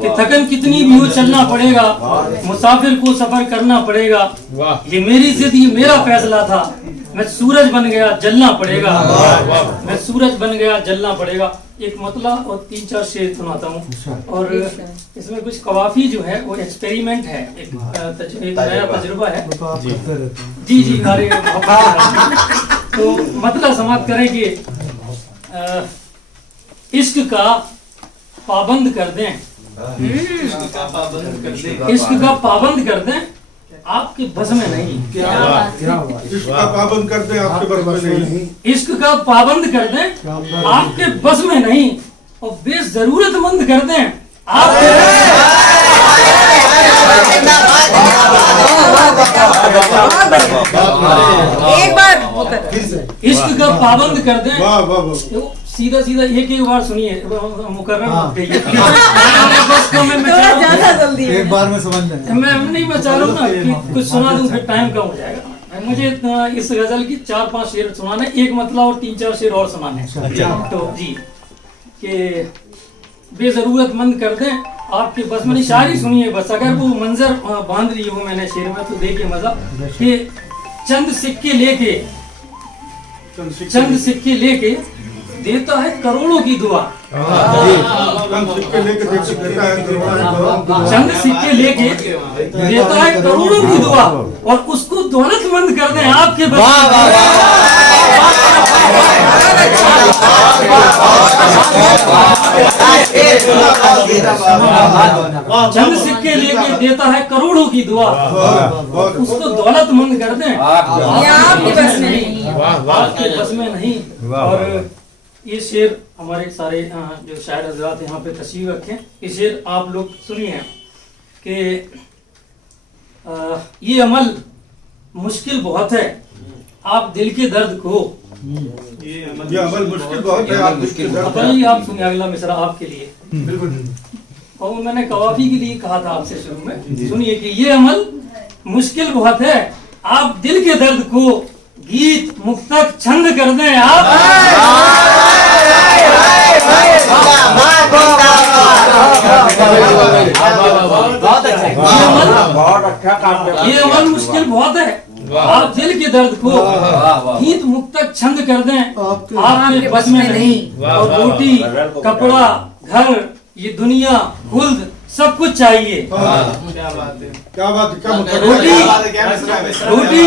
कि थकन कितनी भी हो चलना पड़ेगा, मुसाफिर को सफर करना पड़ेगा। ये मेरी जिद, ये मेरा फैसला था। मैं सूरज बन गया जलना पड़ेगा, मैं सूरज बन गया जलना पड़ेगा। एक मतला और 3-4 शेर सुनाता हूँ। और इसमें कुछ कवाफी जो है वो एक्सपेरिमेंट है, एक नया तजुर्बा है। जी जी अरे तो मतला समाप्त करें कि इश्क का पाबंद कर दें, इश्क का पाबंद कर दें, आपके बस में नहीं। इश्क का पाबंद कर दे, आपके बस में नहीं। इश्क का पाबंद कर दें, आपके बस में नहीं। और बेजरूरतमंद कर दें आपके एक बार वो कर। इश्क का पाबंद कर दें। वाह वाह वाह। तो सीधा सीधा एक बार सुनिए, मुकर्रम थोड़ा ज्यादा जल्दी है। एक बार में समझ जाए। मैं नहीं, मैं चाह रहा हूँ ना कि कुछ सुना दूं, फिर टाइम कम हो जाएगा। मुझे इस गजल की 4-5 शेर सुनाने, एक मतला और 3-4 शेर और सुनाने। तो जी कि बेजरूरतमंद कर दें, आपके बस में नहीं। शायरी सुनिए बस, अगर वो मंजर बांध ली हो मैंने शेर में तो देखिए मजा। कि चंद सिक्के लेके देता है करोड़ों की दुआ। चंद सिक्के लेके देता है चंद सिक्के लेके देता है करोड़ों की दुआ, और उसको दौलतमंद कर दें आपके चंद सिक्के लेके देता है करोड़ों की दुआ, उसको दौलतमंद कर दें आपके बस में नहीं। आपके बस में नहीं। और ये शेर हमारे सारे जो शायर हजरात यहाँ पे तशरीफ रखें, ये शेर आप लोग सुनिए कि ये अमल मुश्किल बहुत है, आप दिल के दर्द को। ये अमल मुश्किल बहुत है, आप मुश्किल अपनी आप सुनिए अगला मिसरा आपके लिए। और मैंने कवाफी के लिए कहा था आपसे शुरू में, सुनिए कि ये अमल मुश्किल बहुत है, आप दिल के दर्द को गीत मुक्तक छंद कर दें आप। ये अमल मुश्किल बहुत है, आप दिल के दर्द को गीत मुक्तक छंद कर दें, आपके बस में नहीं। और रोटी कपड़ा घर ये दुनिया खुल्द सब कुछ चाहिए। क्या बात है, क्या मतलब रोटी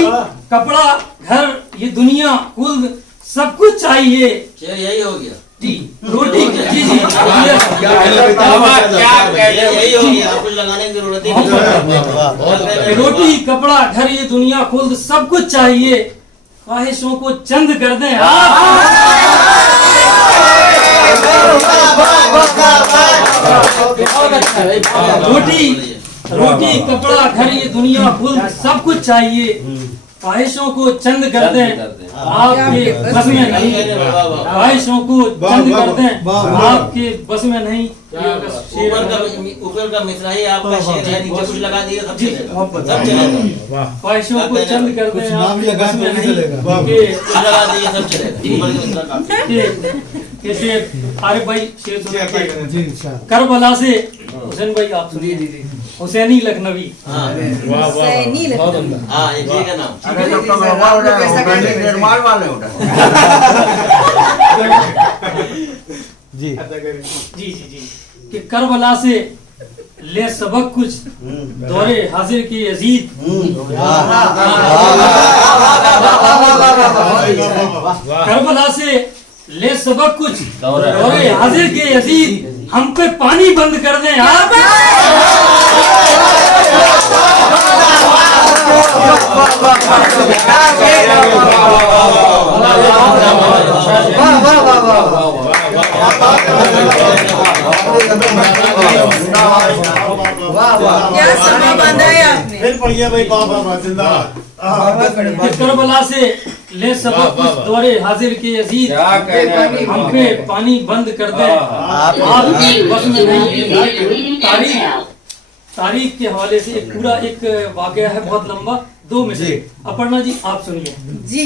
कपड़ा घर ये दुनिया खुल्द सब कुछ चाहिए। यही हो गया जी, रोटी जी जी यही हो गया, कुछ लगाने की जरूरत ही नहीं। रोटी कपड़ा घर ये दुनिया खुल्द सब कुछ चाहिए, ख्वाहिशों को चंद कर दें रोटी कपड़ा घर ये दुनिया खुल्द सब कुछ चाहिए, ख्वाहिशों को चंद कर दें आपके बस में नहीं। ख्वाहिशों को चंद कर दें आपके बस में नहीं। ऊपर का मिसरा ही आपका शेर है, नीचे कुछ लगा दिया सब चलेगा। ख्वाहिशों को चंद कर दें आपके बस में नहीं। लगा दिए सब चलेगा। ये शेर आरिफ भाई शेर सुनिए। करबला से हुसैन भाई आप सुनिए। हुसैनी लखनवी। हुसैनी लखनवी। हाँ ये ठीक है नाम। जी जी जी जी कि करबला से ले सबक कुछ दौरे हाजिर की यजीद। करबला से ले सबक कुछ दौरे हाजिर के यजीद, हम पे पानी बंद कर दें आप। क्या समा बांधा है आपने। फिर पढ़िए भाई, बाबा जिंदाबाद। करबला से ले सबक कुछ दौरे हाजिर के यजीद, हम पे पानी बंद कर दे आपकी बस में नहीं। तारीख के हवाले से एक पूरा एक वाकया है बहुत लंबा, 2 में से। अपर्णा जी आप सुनिए। जी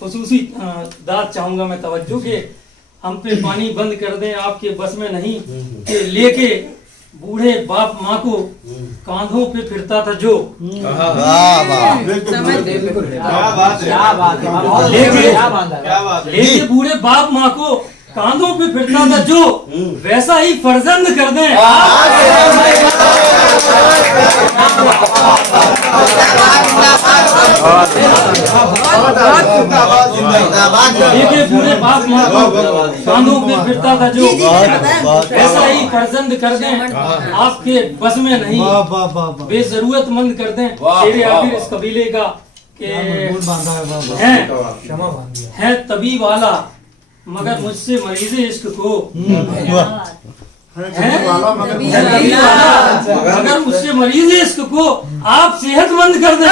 खसूसी दाद चाहूंगा मैं तवज्जो के हम पे पानी बंद कर दें, आपके बस में नहीं कि लेके बूढ़े बाप माँ को कांधों पे फिरता था जो, लेके बूढ़े बाप माँ को कांधों पे फिरता था जो, वैसा ही फर्जंद कर दें। लेके बूढ़े बाप माँ को कांधों पे फिरता था जो, वैसा ही फर्जंद कर दें, आपके बस में नहीं बेजरूरतमंद कर दें। शेर आखिर इस कबीले का के है तबीब वाला मगर मुझसे मरीज इश्क को मगर मुझसे मरीज इश्क को आप सेहतमंद कर दें।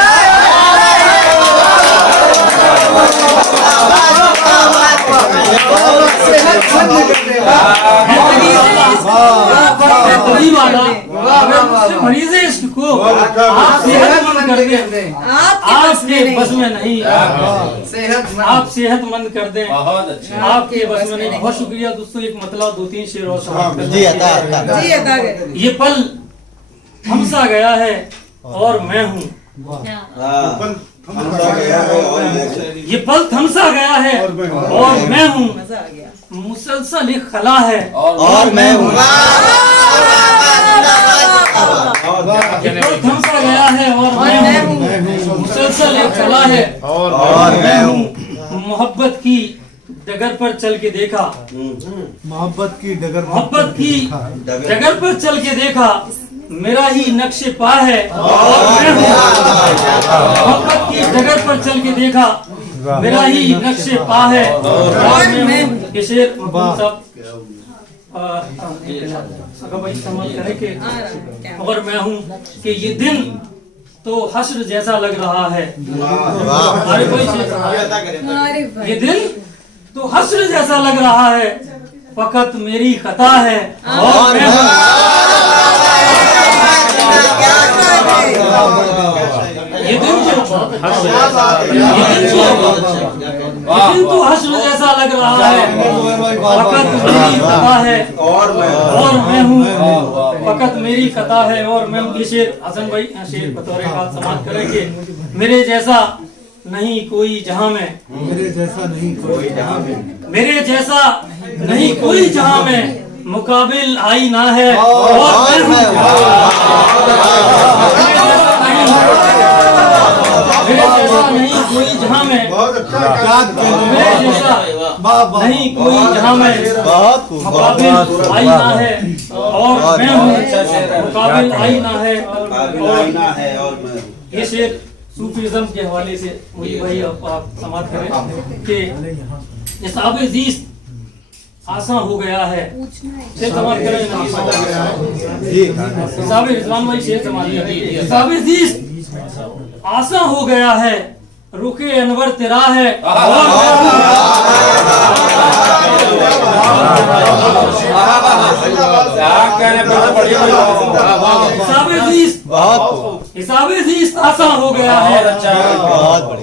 मरीज इश्क को आप सेहतमंद कर दें, आपके बस में नहीं, आप सेहतमंद कर दें, आपके बस में नहीं। बहुत शुक्रिया दोस्तों। एक मतलब 2-3 शेर और समाप्त कर। ये पल थमसा गया है और मैं हूँ, ये पल थमसा गया है और मैं हूँ, मुसलसल एक खला है और मैं हूँ, ये पल थमसा गया है और मैं हूँ, मुसलसल एक खला है और मैं हूँ। मोहब्बत की डगर पर चल के देखा, मोहब्बत की डगर पर चल के देखा, मेरा ही नक्शे पा है और मैं हूँ। मोहब्बत की डगर पर चल के देखा, मेरा ही नक्शे पा है और मैं हूँ। ये शेर सब इस्तेमाल करें और मैं हूँ कि ये दिन तो हश्र जैसा लग रहा है। अरे कोई शेर, ये दिन तो हश्र जैसा लग रहा है, फकत मेरी खता है और मैं हूँ। ये दिन तो हश्र जैसा लग रहा है, फकत मेरी खता है और मैं हूँ, फकत मेरी खता है और मैं हूँ। ये शेर हसन भाई शेर बतौर खास समाप्त करेंगे। मेरे जैसा नहीं कोई जहां में, मेरे जैसा नहीं कोई जहां में, मेरे जैसा नहीं कोई जहां में, मुकाबिल आई ना है और मैं हूँ। मेरे जैसा नहीं कोई जहां में, मेरे जैसा नहीं कोई जहां में, मुकाबिल आई ना है और मैं हूँ, मुकाबिल आई ना है और ये शेर सूफीज़म के हवाले से वही भाई आप समाप्त करें कि हिसाब ज़ीस्त आसान हो गया है। शेर समाप्त करें। हिसाब रिजवान भाई शेर समाप्त करें। हिसाब ज़ीस्त आसान हो गया है, रुखे अनवर तेरा है हिसाब ज़ीस्त आसान हो गया है,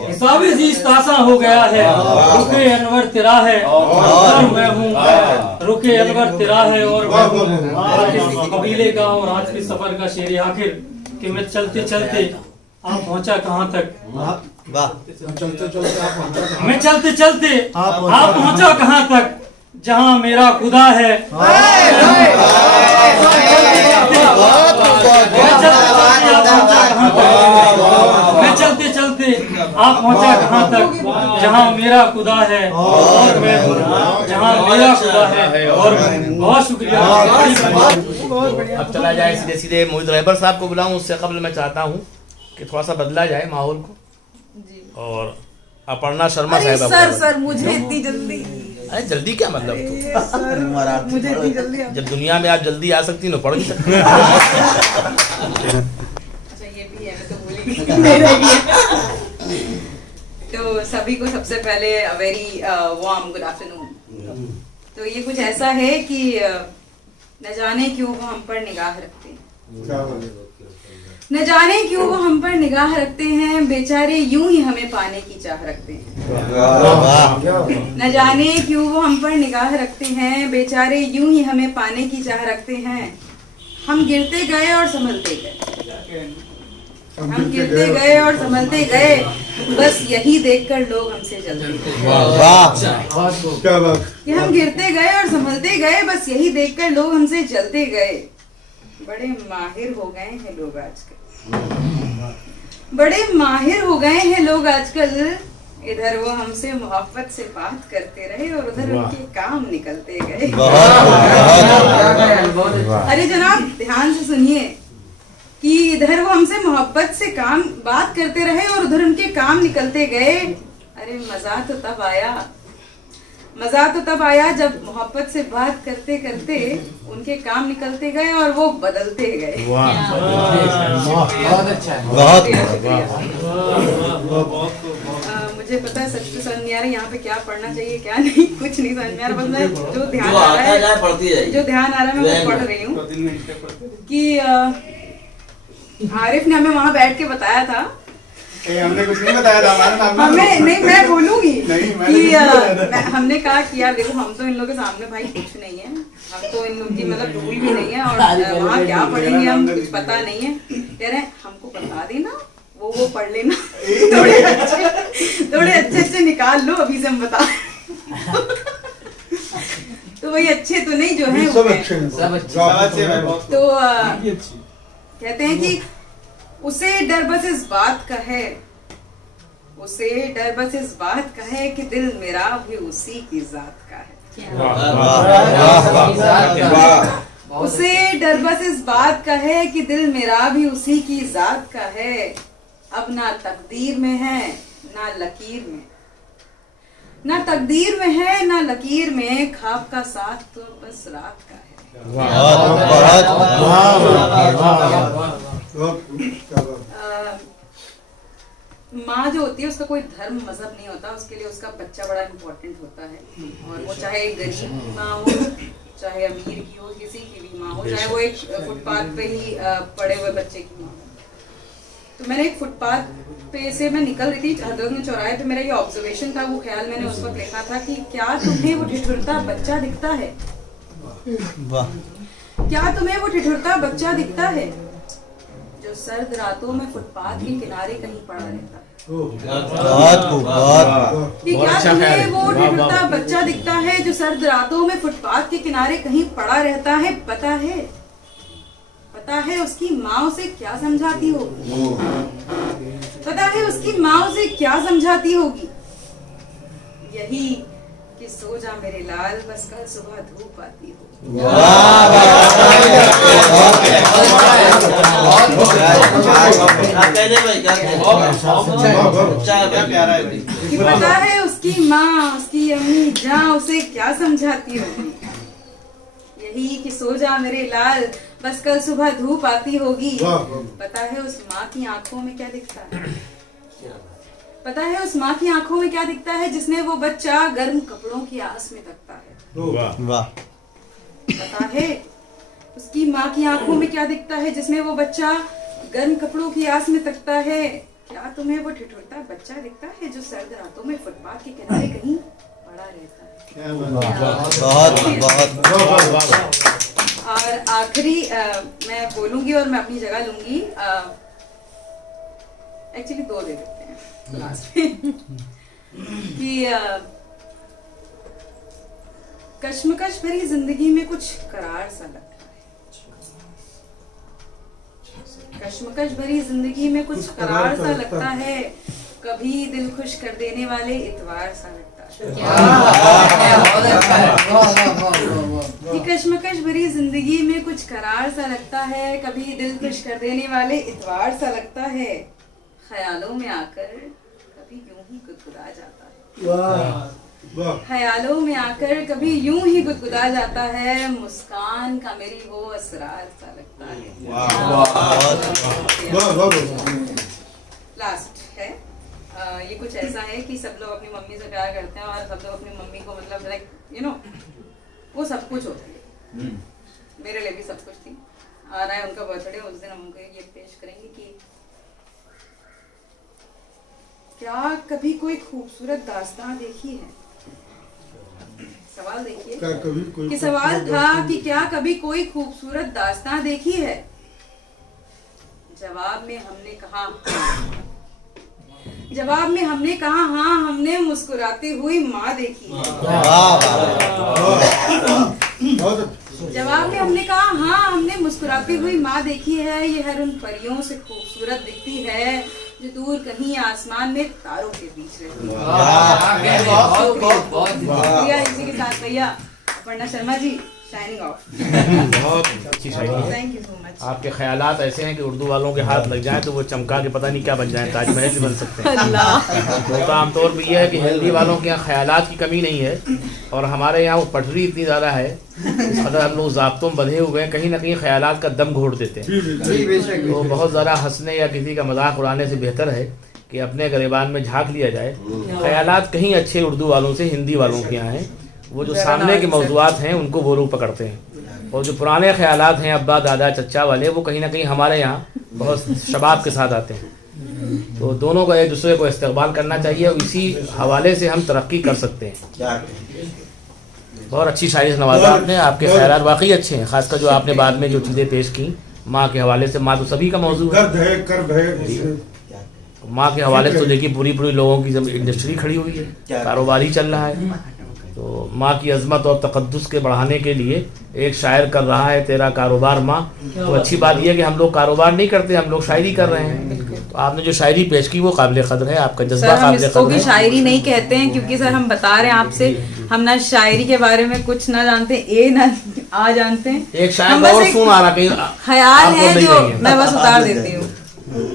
हिसाब ज़ीस्त आसान हो गया है, रुखे अनवर तेरा है और मैं हूँ, रुखे अनवर तेरा है और मैं हूँ। कबीले का और आज के सफर का शेर आखिर कि मैं चलते चलते आप पहुँचा कहाँ तक, मैं चलते चलते आप पहुँचा कहाँ तक, जहाँ मेरा खुदा है। मैं चलते चलते आप पहुँचा कहाँ तक, जहाँ मेरा खुदा है और मैं हूँ, जहाँ मेरा खुदा है और बहुत शुक्रिया। अब चला जाए सीधे सीधे मोहित रहबर साहब को बुलाऊं। उससे कबल मैं चाहता हूँ कि थोड़ा सा बदला जाए माहौल को और अपर्णा शर्मा साहब। सर मुझे इतनी जल्दी, अरे जल्दी क्या मतलब, मुझे इतनी जल्दी जब दुनिया में आप जल्दी आ सकती हो पढ़ भी सकती। अच्छा ये भी है, मैं तो भूल गई। तो सभी को सबसे पहले वेरी वार्म गुड आफ्टरनून। तो ये कुछ ऐसा है कि न जाने क्यों वो हम पर निगाह रखते हैं। न जाने क्यों वो हम पर निगाह रखते हैं, बेचारे यूं ही हमें पाने की चाह रखते हैं। न जाने क्यों वो हम पर निगाह रखते हैं, बेचारे यूं ही हमें पाने की चाह रखते हैं। हम गिरते गए और संभलते गए, हम गिरते गए और संभलते गए, बस यही देखकर लोग हमसे जलते गए। क्या बात। कि हम गिरते गए और संभलते गए, बस यही देखकर लोग हमसे जलते गए। बड़े माहिर हो गए हैं लोग आजकल, बड़े माहिर हो गए हैं लोग आजकल। इधर वो हमसे मोहब्बत से बात करते रहे और उधर उनके काम निकलते गए। अरे जनाब ध्यान से सुनिए कि इधर वो हमसे मोहब्बत से बात करते रहे और उधर उनके काम निकलते गए। अरे मजा तो तब आया जब मोहब्बत से बात करते करते उनके काम निकलते गए और वो बदलते गए। बहुत अच्छा है। मुझे पता है सच तो समझ नहीं आ रहा यहाँ पे क्या पढ़ना चाहिए क्या नहीं, कुछ नहीं समझ में आ रहा। बस मैं जो ध्यान आ रहा है, जो ध्यान आ रहा है मैं पढ़ रही हूँ कि आरिफ ने हमें वहाँ बैठ के बताया था। हमने कुछ नहीं बताया था, हमारा नाम हमें नहीं, मैं बोलूंगी नहीं, हमने कहा कि यार देखो हम तो इन लोगों के सामने भाई कुछ नहीं है, हम तो इन लोगों की मतलब रूल भी नहीं है और वहाँ क्या पढ़ेंगे हम कुछ पता नहीं है। कह रहे हमको बता देना, वो पढ़ लेना, थोड़े अच्छे निकाल लो अभी से हम बता। तो वही अच्छे तो नहीं जो है सब अच्छे हैं। तो कहते हैं कि उसे डर बस इस बात का है, उसे डर बस इस बात का है कि दिल मेरा भी उसी की जात का है। उसे डर बस इस बात का है कि दिल मेरा भी उसी की जात का है। अब ना तकदीर में है ना लकीर में, ना तकदीर में है ना लकीर में, ख्वाब का साथ तो बस रात का है। माँ जो होती है उसका कोई धर्म मजहब नहीं होता, उसके लिए उसका बच्चा बड़ा इम्पोर्टेंट होता है। और वो चाहे गरीब माँ हो, चाहे अमीर की हो, किसी की भी माँ हो, चाहे वो एक फुटपाथ पे ही पड़े हुए बच्चे की माँ हो। तो मैंने एक फुटपाथ पे से मैं निकल रही थी हजरत में चौराहे पे, मेरा ये ऑब्जर्वेशन था, वो ख्याल मैंने उस वक्त लिखा था कि क्या तुम्हें वो ठिठुरता बच्चा दिखता है? क्या तुम्हें वो ठिठुरता बच्चा दिखता है जो सर्द रातों में फुटपाथ के किनारे कहीं पड़ा रहता है? कि क्या तुम्हें वो ठिठुरता बच्चा दिखता है जो सर्द रातों में फुटपाथ के किनारे कहीं पड़ा रहता है? पता है उसकी माँ उसे क्या समझाती होगी? पता है उसकी माँ उसे क्या समझाती होगी? यही कि सो जा मेरे लाल, बस कल सुबह धूप आती हो। कि पता है उसकी माँ, उसकी अम्मी जान उसे क्या समझाती होगी? यही कि सो जा मेरे लाल, बस कल सुबह धूप आती होगी। पता है उस माँ की आंखों में क्या दिखता है? पता है उस माँ की आंखों में क्या दिखता है जिसने वो बच्चा गर्म कपड़ों की आस में तकता है? पता है उसकी माँ की आंखों में क्या दिखता है जिसमें वो बच्चा गर्म कपड़ों की आस में तकता है? क्या तुम्हें वो ठिठुरता बच्चा दिखता है जो सर्द रातों में फुटपाथ के किनारे कहीं पड़ा रहता है? और आखिरी मैं बोलूंगी और मैं अपनी जगह लूंगी, एक्चुअली 2 दे देते हैं लास्ट में कि कश्मकश भरी जिंदगी में कुछ करार सा लगता है। कश्मकश भरी जिंदगी में कुछ करार सा लगता है, कभी दिल खुश कर देने वाले इतवार सा लगता है। कि कश्मकश भरी जिंदगी में कुछ करार सा लगता है, कभी दिल खुश कर देने वाले इतवार सा लगता है। ख्यालों में आकर कभी यूं ही गुदगुदा जाता है। ख्यालों में आकर कभी यूं ही गुदगुदा जाता है, मुस्कान का मेरी वो असरार सा लगता है। लास्ट है ये कुछ ऐसा है कि सब लोग अपनी मम्मी से प्यार करते हैं और सब लोग अपनी मम्मी को मतलब लाइक वो सब कुछ होती है। मेरे लिए भी सब कुछ थी। आ रहा है उनका बर्थडे, उस दिन हम उनको ये पेश करेंगे कि क्या कभी कोई खूबसूरत दास्तां देखी है। सवाल देखिए क्या कभी कोई कि सवाल था कि क्या कभी कोई खूबसूरत दास्तां देखी है। जवाब में हमने कहा हाँ, हमने मुस्कुराती हुई माँ देखी है। जवाब में हमने कहा हाँ, हमने मुस्कुराती हुई माँ देखी है। ये हर उन परियों से खूबसूरत दिखती है जो दूर कहीं आसमान में तारों के बीच रहती है। इसी के साथ भैया अपर्णा शर्मा जी शाइनिंग ऑफ। बहुत अच्छी शायरी है। Thank you so much. आपके ख्यालात ऐसे हैं कि उर्दू वालों के हाथ लग जाएं तो वो चमका के पता नहीं क्या बन जाए, ताजमहल भी बन सकते हैं। तो आमतौर पर यह है कि हिंदी वालों के यहाँ ख्यालात की कमी नहीं है, और हमारे यहाँ वो पटरी इतनी ज़्यादा है, अगर हम लोग ज़ाब्तों में बंधे हुए हैं, कहीं ना कहीं ख्यालात का दम घोट देते हैं। तो बहुत ज़्यादा हंसने या किसी का मजाक उड़ाने से बेहतर है कि अपने गिरबान में झाँक लिया जाए। ख्यालात कहीं अच्छे उर्दू वालों से हिंदी वालों के यहाँ हैं। वो जो सामने के मौज़ूआत हैं उनको वो लोग पकड़ते हैं, और जो पुराने ख्यालात हैं अब्बा दादा चचा वाले, वो कहीं ना कहीं हमारे यहाँ बहुत शबाब के साथ आते हैं। तो दोनों का एक दूसरे को इस्तेमाल करना चाहिए, और इसी हवाले से हम तरक्की कर सकते हैं। बहुत अच्छी शायरी से नवाजा आपने, आपके ख्यालात वाकई अच्छे हैं, खासकर जो आपने बाद में जो चीज़ें पेश की माँ के हवाले से। माँ तो सभी का मौजूद है, दर्द है, कर्ब है, माँ के हवाले से तो देखिए पूरी लोगों की इंडस्ट्री खड़ी हुई है, कारोबार ही चल रहा है। तो माँ की अजमत और तकद्दुस के बढ़ाने के लिए एक शायर कर रहा है तेरा कारोबार माँ। तो अच्छी बात यह है कि हम लोग कारोबार नहीं करते, हम लोग शायरी कर रहे हैं। तो आपने जो शायरी पेश की वो काबिल कदर है, आपका जज्बा सर हम काबिल इसको कदर भी है। शायरी नहीं कहते हैं, क्योंकि सर हम बता रहे हैं आपसे, हम ना शायरी के बारे में कुछ ना जानते, ए ना आ जानते हैं। एक शायर हम का बस और एक सुन आ रहा कहीं ख्याल आपको है नहीं जो नहीं है। मैं बस उतार देती हूँ,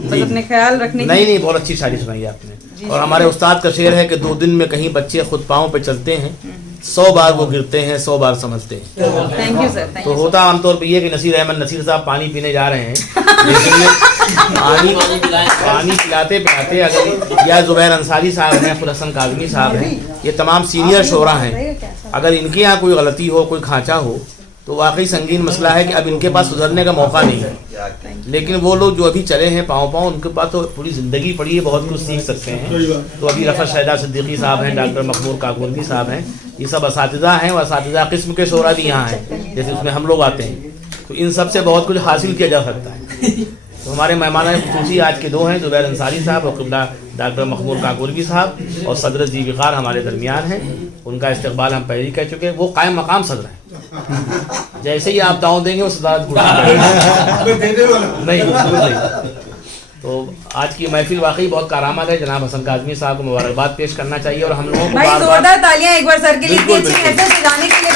बस अपने ख्याल रखने की। नहीं, बहुत अच्छी शायरी सुनाई आपने। और हमारे उस्ताद का शेर है कि 2 दिन में कहीं बच्चे खुद पाँव पे चलते हैं, 100 बार वो गिरते हैं, 100 बार समझते हैं। थैंक यू सर, थैंक तो यू। होता आमतौर पर ये कि नसीर अहमद नसीर साहब पानी पीने जा रहे हैं, लेकिन ये पानी पिलाते पिलाते अगर या जुबैर अंसारी साहब हैं, खुद हसन काज़मी साहब हैं, ये तमाम सीनियर शोरा हैं, अगर इनके यहाँ कोई गलती हो, कोई खांचा हो, तो वाकई संगीन मसला है कि अब इनके पास सुधरने का मौका नहीं है। लेकिन वो लोग जो अभी चले हैं पाँव उनके पास तो पूरी ज़िंदगी पड़ी है, बहुत कुछ सीख सकते हैं। तो अभी रफ़त शहदा सिद्दीकी साहब हैं, डॉक्टर मखमूर काकोरवी साहब हैं, ये सब असातिज़ा हैं, और असातिज़ा किस्म के शोरा भी यहाँ हैं, जैसे उसमें हम लोग आते हैं। तो इन सब से बहुत कुछ हासिल किया जा सकता है। तो हमारे मेहमान खुसूसी आज के 2 हैं, जुबैर अंसारी साहब और क़िबला डॉक्टर मखमूर काकोरवी साहब, और सदर जी विक़ार हमारे दरमियान हैं। उनका इस्तकबाल हम पहले ही कह चुके हैं, वो कायम मकाम सदर हैं। जैसे ही आप दाव देंगे वो सदारत नहीं। तो आज की महफिल वाकई बहुत कारामद है। जनाब हसन काज़मी साहब को मुबारकबाद पेश करना चाहिए, और हम लोगों को भाई जोरदार तालियां एक बार सर के लिए, इतनी अच्छी बिल्कुल, महफिल सजाने के लिए।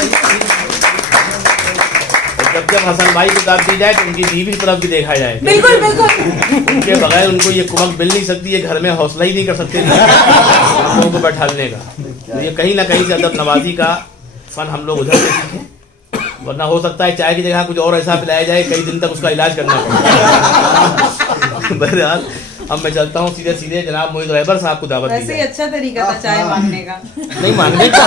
जब हसन भाई को दाद दी जाए तो उनकी बीवी की तरफ भी देखा जाए। बिल्कुल बिल्कुल। उनके बगैर उनको ये कुमक मिल नहीं सकती, ये घर में हौसला ही नहीं कर सकते हम लोगों को बैठालने का। तो ये कहीं ना कहीं से अदब नवाजी का फन हम लोग उधर से सीखें, वरना हो सकता है चाय की जगह कुछ और ऐसा पिलाया जाए, कई दिन तक उसका इलाज करना पड़े। बहरहाल अब मैं चलता हूँ सीधे जनाब मोहित रहबर साहब को दावत दी वैसे ही जाए। अच्छा तरीका था चाय मांगने का। नहीं मांगने का,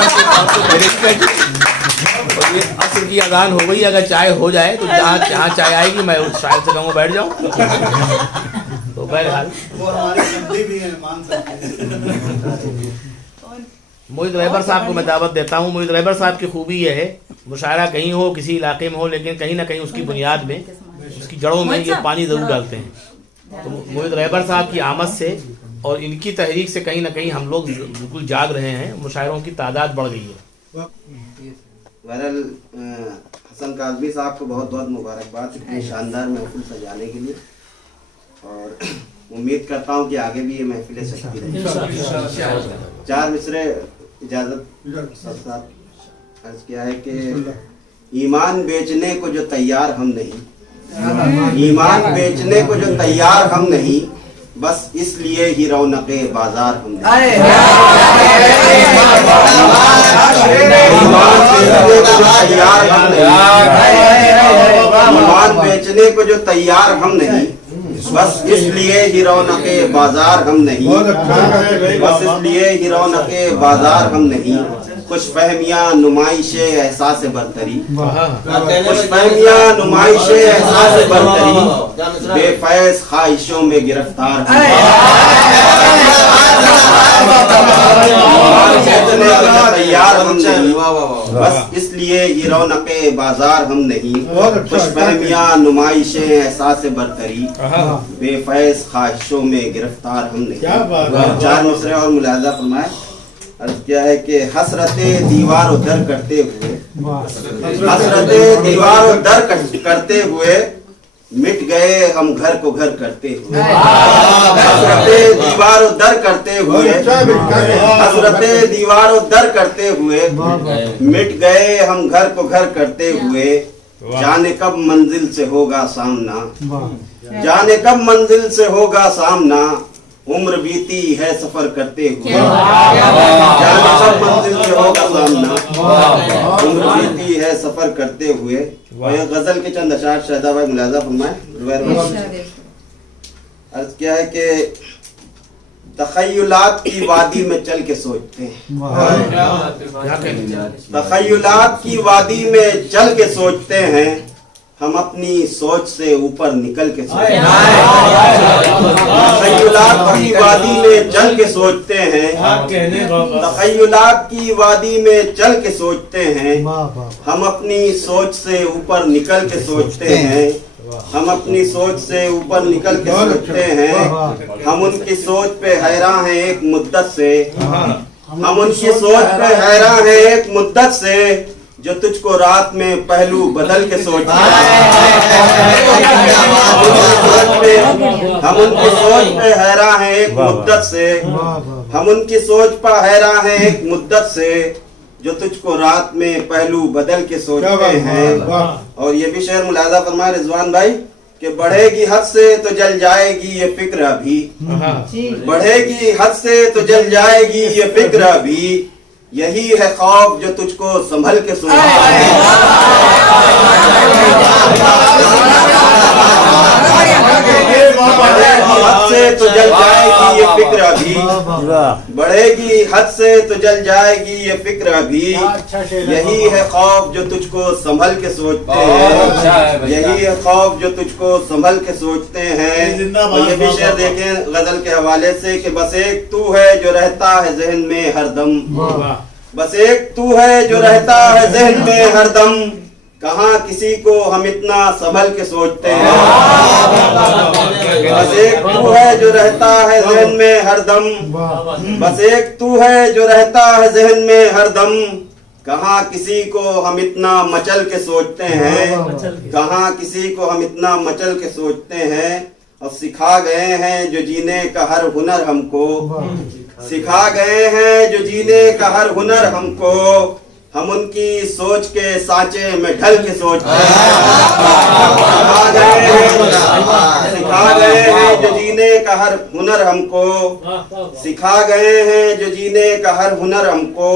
और ये असर की अजान हो गई, अगर चाय हो जाए तो जहाँ चाय आएगी मैं उस शायर से कहूँगा बैठ जाऊँ। तो बहरहाल मोहित रहबर साहब को मैं दावत देता हूँ। मोहित रहबर साहब की खूबी यह है, मुशायरा कहीं हो, किसी इलाके में हो, लेकिन कहीं ना कहीं उसकी बुनियाद में, उसकी जड़ों में ये पानी ज़रूर डालते हैं। तो मोहित रहबर साहब की आमद से और इनकी तहरीक से कहीं ना कहीं हम लोग बिल्कुल जाग रहे हैं, मुशायरों की तादाद बढ़ गई है। बहरहाल हसन काज़मी साहब को बहुत बहुत मुबारकबाद इतनी शानदार महफिल सजाने के लिए, और उम्मीद करता हूँ कि आगे भी ये महफिलें सजती रहें। 4 मिसरे इजाज़त साहब अर्ज किया है कि ईमान बेचने को जो तैयार हम नहीं, ईमान बेचने को जो तैयार हम नहीं, बस इसलिए ही रौनके बाजार हम नहीं। ईमान बेचने को जो तैयार हम नहीं, बस इसलिए ही रौनके बाजार हम नहीं, बस इसलिए ही रौनके बाजार हम नहीं। खुश फहमियाँ नुमाइश एहसास बरतरी, कहने खुश में फहमियाँ नुमाइश एहसास बरतरी, क्या मिसरा है? बेफैज ख्वाहिशों में गिरफ्तार तैयार हम नहीं, वाह वाह वाह। बस इसलिए ये रौनके बाजार हम नहीं, खुश फहमियाँ नुमाइश एहसास बरतरी, बेफैज ख्वाहिशों में गिरफ्तार हम नहीं। चार मिसरे और मुलाजा फरमाए। अर्ज क्या है कि हसरते दीवार दर करते हुए, हसरते दीवार दर करते हुए मिट गए हम घर को घर करते हुए, हसरते दीवार दर करते हुए, हसरते दीवार दर करते हुए मिट गए हम घर को घर करते हुए, जाने कब मंजिल से होगा सामना, जाने कब मंजिल से होगा सामना, उम्र बीती है सफर करते हुए, जाने कब मंजिल से होगा सामना, उम्र बीती है सफर करते हुए। और ये गजल के चंद अशार शहदा भाई मुलाजा फरमाए। अर्ज क्या है कि तखय्युलात की वादी में चल के सोचते हैं, तखय्युलात की वादी में चल के सोचते हैं, हम अपनी सोच से ऊपर निकल के सोचते हैं, तखय्युलात की वादी में चल के सोचते हैं, तखय्युलात की वादी में चल के सोचते हैं, हम अपनी सोच से ऊपर निकल के सोचते हैं, हम अपनी सोच से ऊपर निकल के सोचते हैं, हम उनकी सोच पे हैरान हैं एक मुद्दत से, हम उनकी सोच पे हैरान हैं एक मुद्दत से, जो तुझको रात में पहलू बदल के सोचते हैं, हम उनकी सोच पे हैरान हैं एक मुद्दत से, हम उनकी सोच पर हैरान हैं एक मुद्दत से, जो तुझको रात में पहलू बदल के सोचते हैं। और ये भी शेर मुलाजा फरमाए रिजवान भाई कि बढ़ेगी हद से तो जल जाएगी ये फिक्र अभी, बढ़ेगी हद से तो जल जाएगी ये फिक्र अभी, यही है खौफ जो तुझको संभल के सोचता है, हद से तो जल जाएगी ये फिक्र अभी, बढ़ेगी हद से तो जल जाएगी ये फिक्र अभी, यही है खौफ जो तुझको संभल के सोचते हैं, यही है खौफ जो तुझको संभल के सोचते हैं। और ये भी शेर देखें गजल के हवाले से कि बस एक तू है जो रहता है जहन में हरदम, बस एक तू है जो रहता है जहन में हरदम, कहाँ किसी को हम इतना संभल के सोचते हैं, बस एक तू है जो रहता है जहन में हरदम, बस एक तू है जो रहता है जहन में हरदम, कहाँ किसी को हम इतना मचल के सोचते हैं, कहाँ किसी को हम इतना मचल के सोचते हैं। और सिखा गए हैं जो जीने का हर हुनर हमको, सिखा गए हैं जो जीने का हर हुनर हमको, हम उनकी सोच के सांचे में ढल के सोचते हैं, सिखा गए हैं जो जीने का हर हुनर हमको, सिखा गए हैं जो जीने का हर हुनर हमको,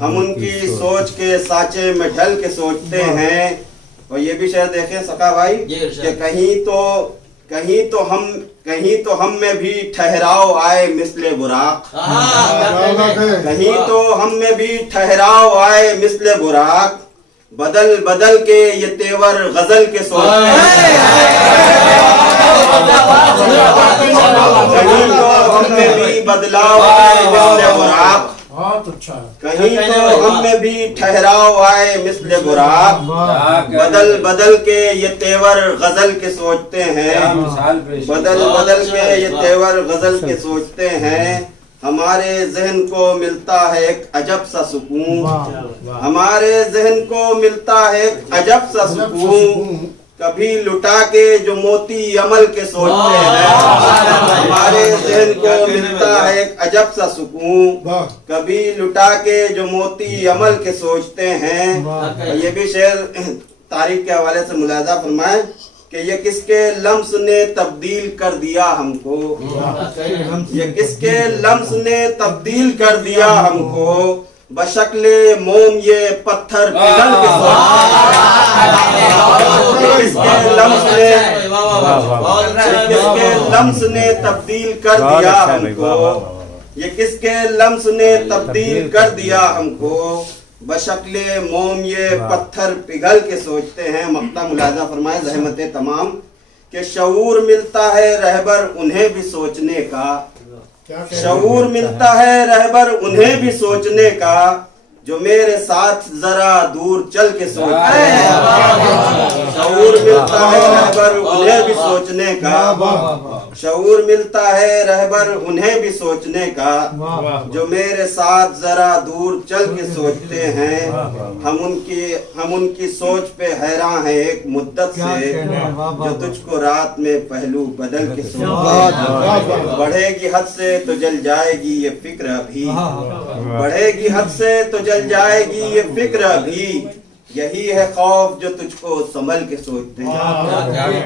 हम उनकी सोच के सांचे में ढल के सोचते हैं। और ये भी शेर देखें सका भाई कि कहीं तो हम में भी ठहराव आए मिसले बुराक, कहीं तो हम में भी ठहराव आए मिसले बुराक, बदल बदल के ये तेवर गजल के सोचते हैं, कहीं तो हम में भी बदलाव आए मिसले बुराक, कहीं तो हम में भी ठहराव आए मिसले बुराक, बदल बदल के ये तेवर गजल के सोचते हैं, बदल बदल के ये तेवर गजल के सोचते हैं। हमारे जहन को मिलता है एक अजब सा सुकून, हमारे जहन को मिलता है एक अजब सा सुकून, कभी लुटा के जो मोती अमल के सोचते हैं, हमारे जहन को मिलता है एक अजब सा सुकून, कभी लुटा के जो मोती अमल के सोचते हैं। ये भी शेर तारीख के हवाले से मुलाजा फरमाए कि ये किसके लम्स ने तब्दील कर दिया हमको, ये किसके लम्स ने तब्दील कर दिया हमको, बशक्ले मोम ये पत्थर पिघल के किसके लम्स ने तब्दील कर दिया हमको, ये किसके लम्स ने तब्दील कर दिया हमको, बशक्ले मोम ये पत्थर पिघल के सोचते हैं। मक्ता मुलाजा फरमाए ज़हमत तमाम के शऊर मिलता है रहबर उन्हें भी सोचने का, शऊर मिलता है रहबर उन्हें भी सोचने का, जो मेरे साथ जरा दूर चल के सोचते हैं। शऊर मिलता है रहबर उन्हें भी सोचने का, शऊर मिलता है रहबर उन्हें भी सोचने का, जो मेरे साथ जरा दूर चल के सोचते हैं। हम उनकी सोच पे हैरान हैं एक मुद्दत से, जो तुझको रात में पहलू बदल के सोचते। बढ़ेगी हद से तो जल जाएगी ये फिक्र अभी, बढ़ेगी हद से तो जल जाएगी ये फिक्र अभी, यही है खौफ जो तुझको संभल के सोचते हैं।